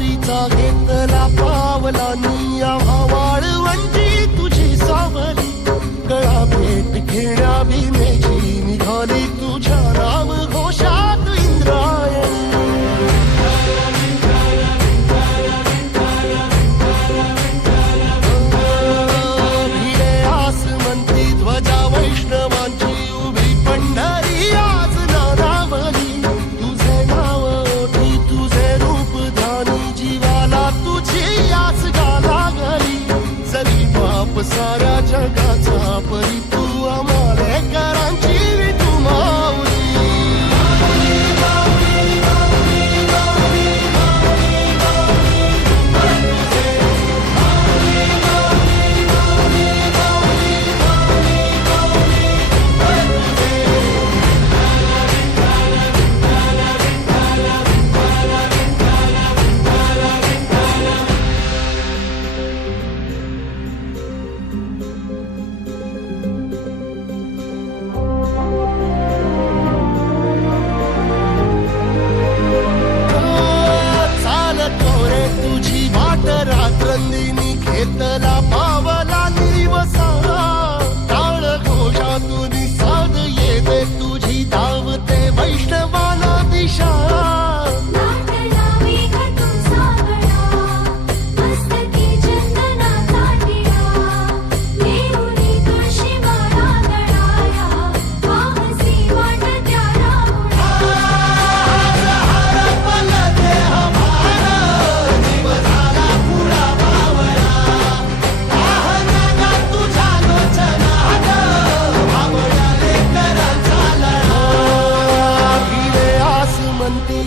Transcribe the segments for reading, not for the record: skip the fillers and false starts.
वारीचा घेतला पावलांनी आम्हा वाळवंटी तुझी सावली गळा भेट घेण्या भीमेची निघाली तुझ्या नाम घोषात इंद्रायणी भिडे आसमंती ध्वजा वैष्णवांची उभी पंढरी आज नानावली तुझे नाव ओठी तुझे रूप ध्यानी जीवाला तुझी आस गा लागली जरी बाप साऱ्या जगाचा परी तू आमालेकरांची विठू माऊली तुझी वाट रात्रंदिनी घेतला पावला दिवसा टाळ घोषातून साध येते तुझी धावते वैष्णवाला दिशा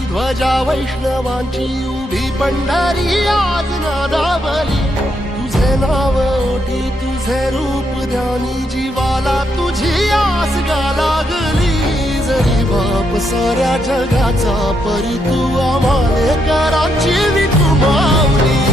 ध्वजा वैष्णवांची उभी पंढरी आज नादावली तुझे नाव ओठी तुझे रूप ध्यानी जीवाला तुझी आस गा लागली जरी बाप साऱ्या जगाचा परी तू आमालेकरांची विठू माऊली